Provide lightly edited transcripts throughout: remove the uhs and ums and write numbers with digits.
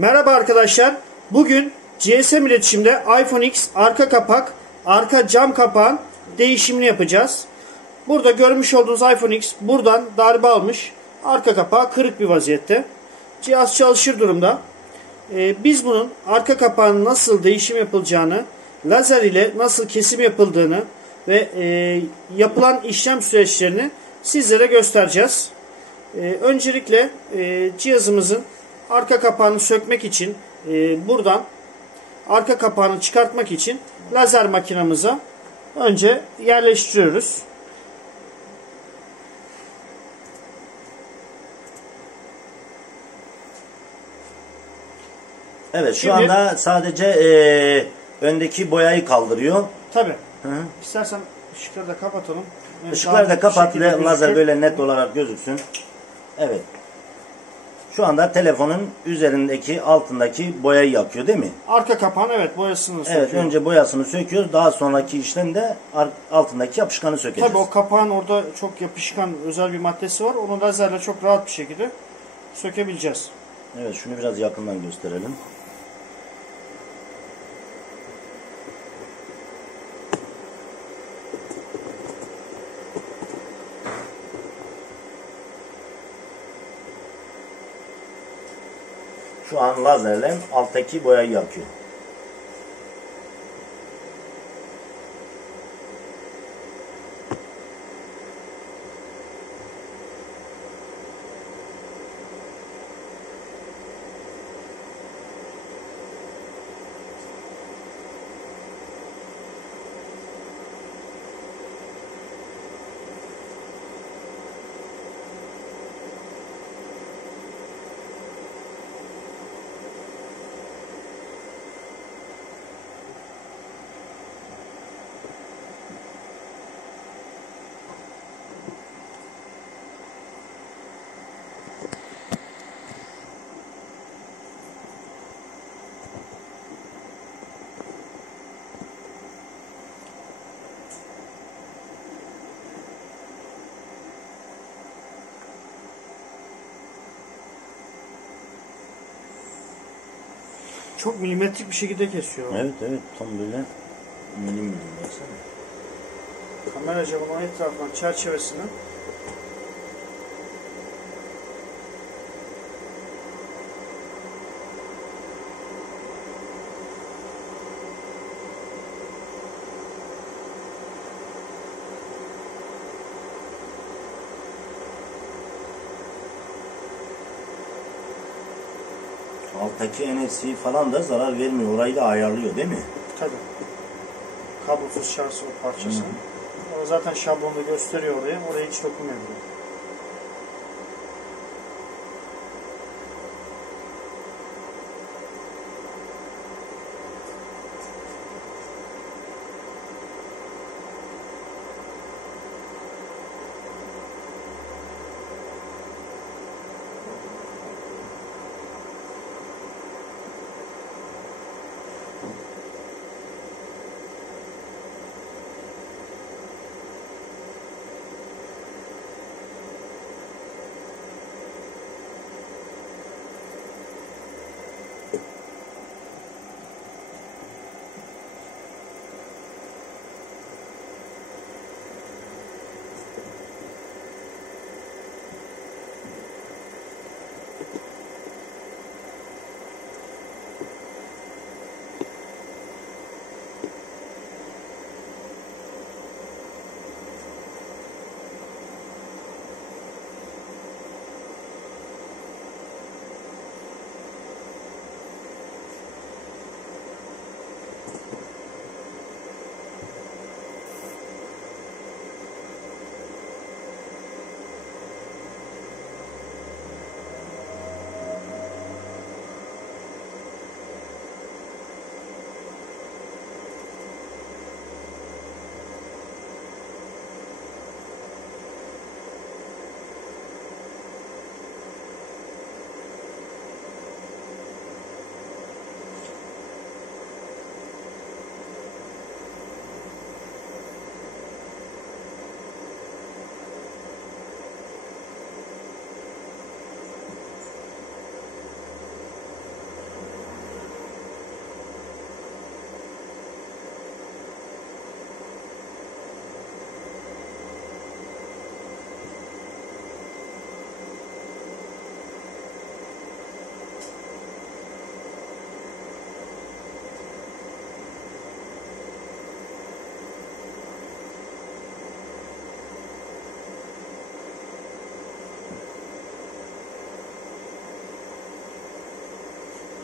Merhaba arkadaşlar. Bugün GSM iletişimde iPhone X arka kapak, arka cam kapağın değişimini yapacağız. Burada görmüş olduğunuz iPhone X buradan darbe almış. Arka kapağı kırık bir vaziyette. Cihaz çalışır durumda. Biz bunun arka kapağının nasıl değişim yapılacağını, lazer ile nasıl kesim yapıldığını ve yapılan işlem süreçlerini sizlere göstereceğiz. Öncelikle cihazımızın arka kapağını sökmek için buradan arka kapağını çıkartmak için lazer makinamıza önce yerleştiriyoruz. Evet, şu anda sadece öndeki boyayı kaldırıyor. Tabii. İstersen ışıkları da kapatalım. Yani Işıkları da kapat ve lazer böyle net olarak gözüksün. Evet. Şu anda telefonun üzerindeki, altındaki boyayı yakıyor değil mi? Arka kapağın boyasını söküyor. Evet, önce boyasını söküyoruz. Daha sonraki işlemde altındaki yapışkanı sökeceğiz. Tabii o kapağın orada çok yapışkan özel bir maddesi var. Onu lazerle çok rahat bir şekilde sökebileceğiz. Evet, şunu biraz yakından gösterelim. Şu an lazerle alttaki boyayı yakıyor. Çok milimetrik bir şekilde kesiyor. Evet, tam böyle milim baksana. Kamera camının etrafından çerçevesini Alttaki NFC falan da zarar vermiyor. Orayı da ayarlıyor değil mi? tabii. Kablosuz şarj parçasını. O zaten şablonda gösteriyor oraya. Oraya hiç dokunmuyor.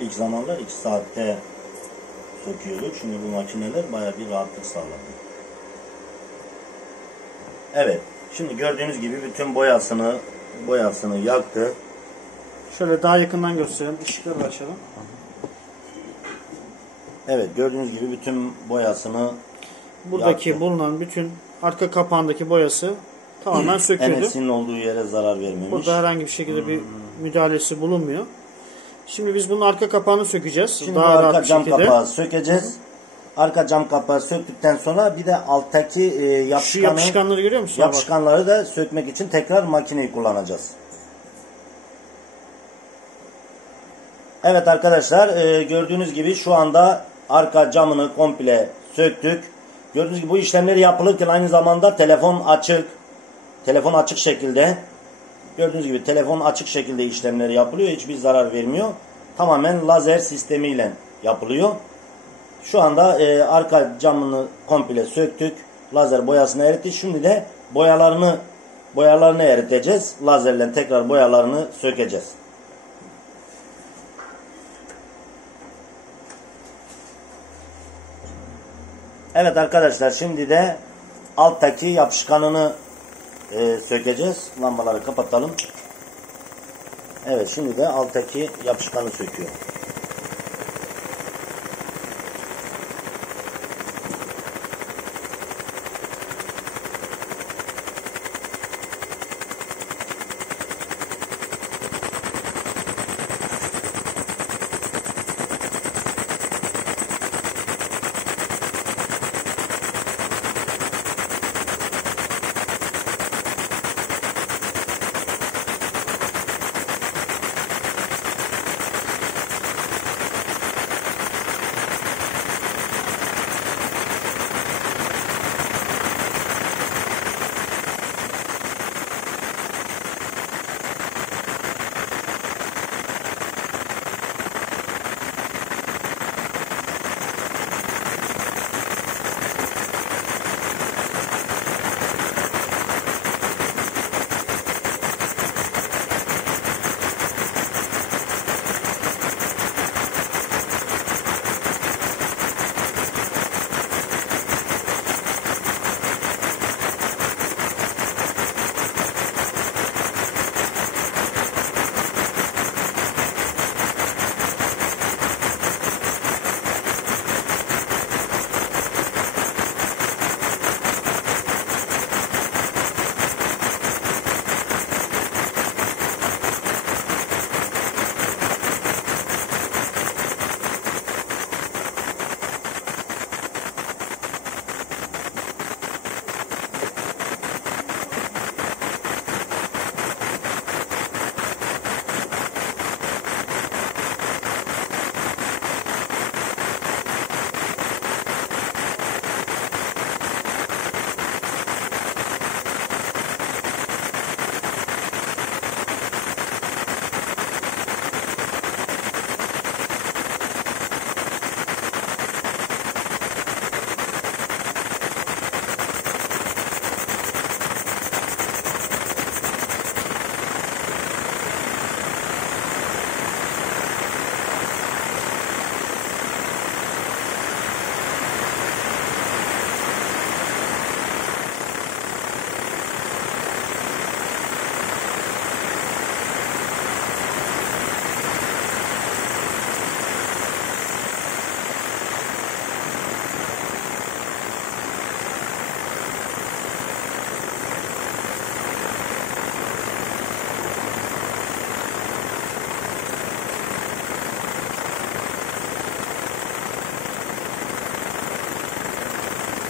İlk zamanlar 2 saatte söküyorduk. Şimdi bu makineler bayağı bir rahatlık sağladı. Evet. Şimdi gördüğünüz gibi bütün boyasını yaktı. Şöyle daha yakından gösterelim. Işıkları da açalım. Evet, gördüğünüz gibi bütün boyasını buradaki yaktı. bulunan bütün arka kapağındaki boyası tamamen söküldü. Enesinin olduğu yere zarar vermemiş. Burada herhangi bir şekilde bir müdahalesi bulunmuyor. Şimdi biz bunun arka kapağını sökeceğiz. Şimdi daha arka rahat bir cam şekilde. kapağı sökeceğiz. Arka cam kapağı söktükten sonra bir de alttaki Şu yapışkanları görüyor musun? yapışkanları da sökmek için tekrar makineyi kullanacağız. Evet arkadaşlar, gördüğünüz gibi şu anda arka camını komple söktük. Gördüğünüz gibi bu işlemleri yapılırken aynı zamanda telefon açık. Telefon açık şekilde. Gördüğünüz gibi telefon açık şekilde işlemleri yapılıyor. Hiçbir zarar vermiyor. Tamamen lazer sistemiyle yapılıyor. Şu anda arka camını komple söktük. Lazer boyasını erittik. Şimdi de boyalarını eriteceğiz. Lazerle tekrar boyalarını sökeceğiz. Evet arkadaşlar, şimdi de alttaki yapışkanını sökeceğiz. Lambaları kapatalım. Evet, şimdi de alttaki yapışkanı söküyor.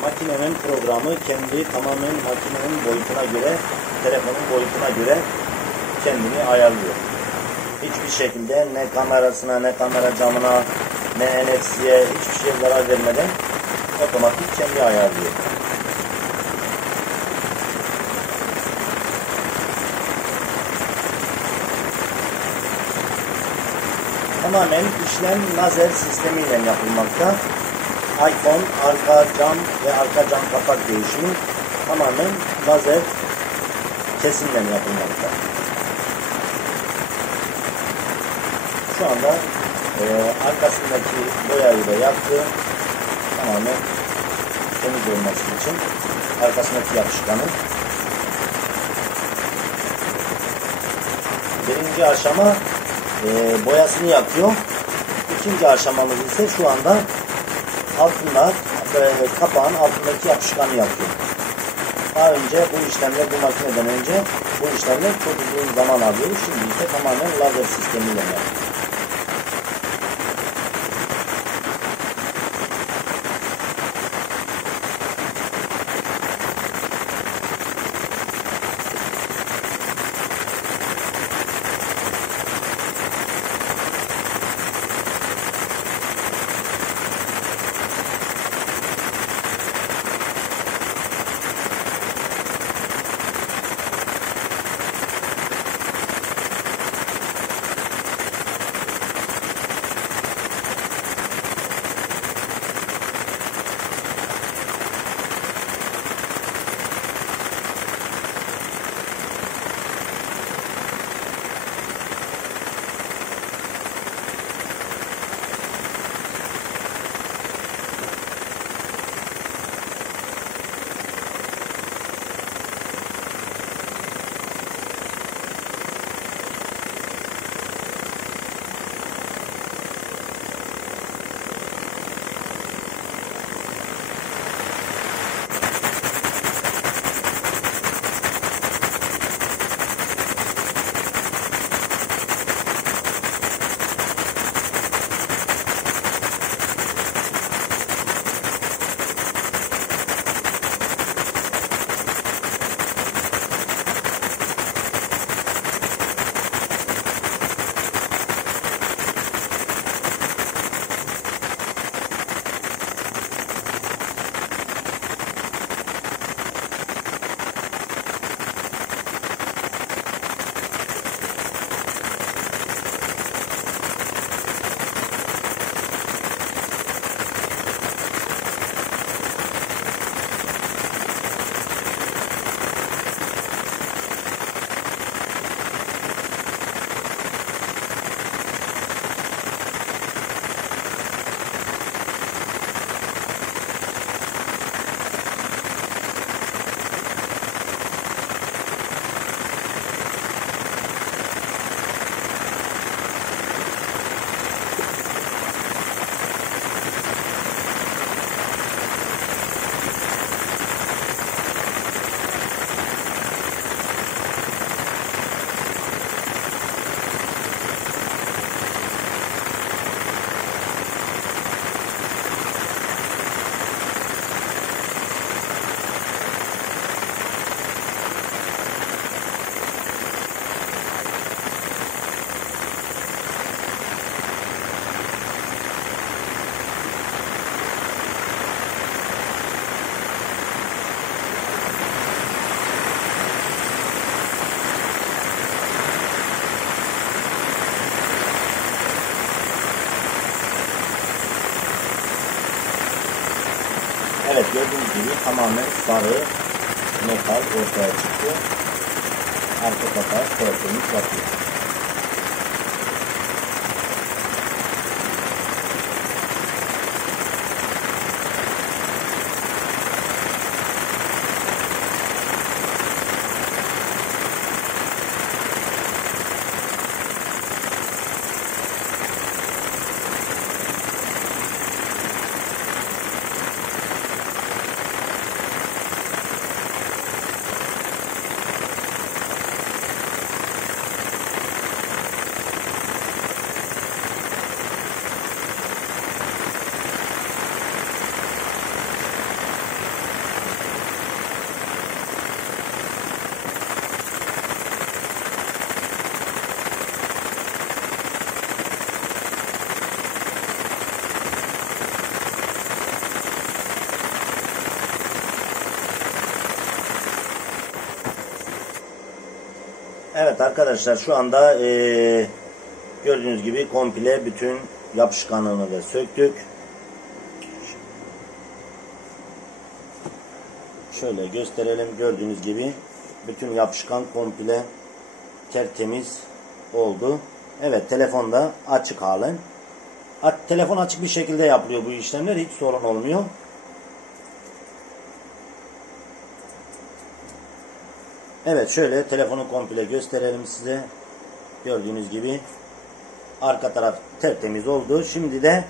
Makinenin programı tamamen makinenin boyutuna göre, telefonun boyutuna göre kendini ayarlıyor. Hiçbir şekilde ne kamerasına, ne kamera camına, ne NFC'ye hiçbir şeye zarar vermeden otomatik kendi ayarlıyor. Tamamen işlem lazer sistemiyle yapılmakta. iPhone arka cam ve arka cam kapak değişimi tamamen lazer kesimle yapılmakta. Şu anda Arkasındaki boyayı da yaktı. Tamamen temiz olması için arkasındaki yapışkanı. Birinci aşama boyasını yakıyor. İkinci aşamamız ise şu anda altında kapağın altındaki yapışkanı yakıyor. Daha önce bu işlemler, bu makineden önce bu işlemler çok uzun zaman alıyor. Şimdi ise tamamen lazer sistemiyle yapıyor. Evet, gördüğünüz gibi tamamen sarı metal ortaya çıktı. Arka kapağı tertemiz yapıyor. Evet arkadaşlar, şu anda gördüğünüz gibi komple bütün yapışkanını da söktük. Şöyle gösterelim, gördüğünüz gibi bütün yapışkan komple tertemiz oldu. Evet, telefonda açık halen. Telefon açık bir şekilde yapılıyor bu işlemler. Hiç sorun olmuyor. Evet, şöyle telefonu komple gösterelim size. Gördüğünüz gibi arka taraf tertemiz oldu. Şimdi de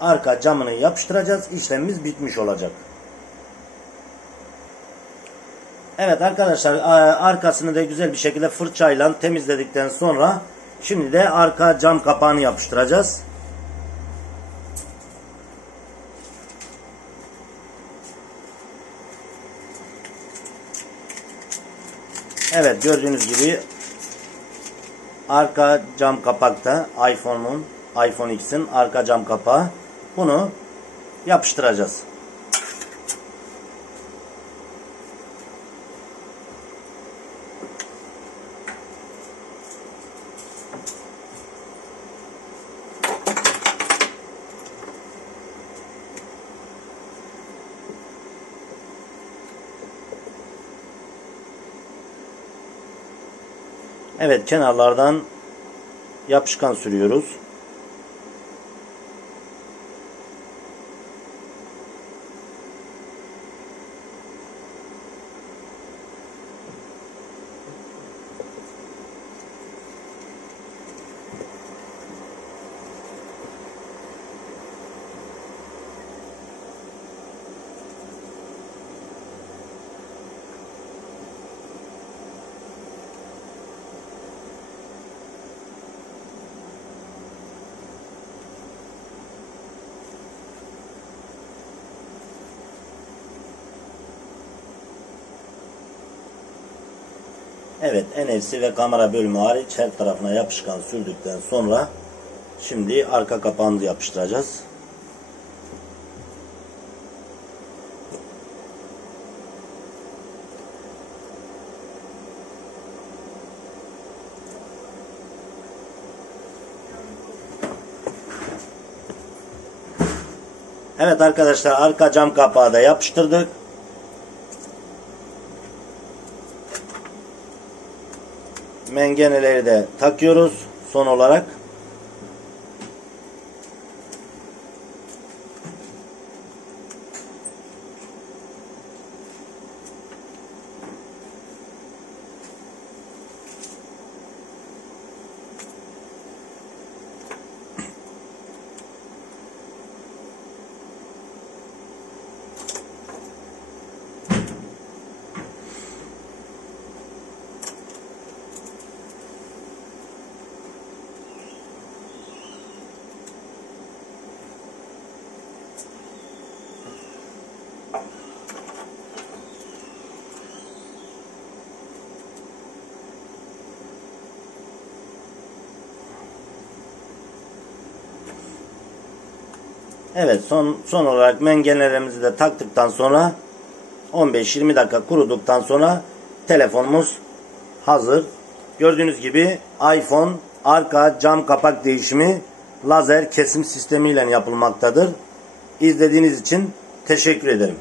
arka camını yapıştıracağız. İşlemimiz bitmiş olacak. Evet arkadaşlar, arkasını da güzel bir şekilde fırçayla temizledikten sonra şimdi de arka cam kapağını yapıştıracağız. Evet, gördüğünüz gibi arka cam kapakta iPhone X'in arka cam kapağı. Bunu yapıştıracağız. Evet, kenarlardan yapışkan sürüyoruz. Evet, NFC ve kamera bölümü hariç her tarafına yapışkan sürdükten sonra şimdi arka kapağını yapıştıracağız. Evet arkadaşlar, arka cam kapağı da yapıştırdık. Mengeneleri de takıyoruz son olarak. Evet, son olarak mengenelerimizi de taktıktan sonra 15-20 dakika kuruduktan sonra telefonumuz hazır. Gördüğünüz gibi iPhone arka cam kapak değişimi lazer kesim sistemiyle yapılmaktadır. İzlediğiniz için teşekkür ederim.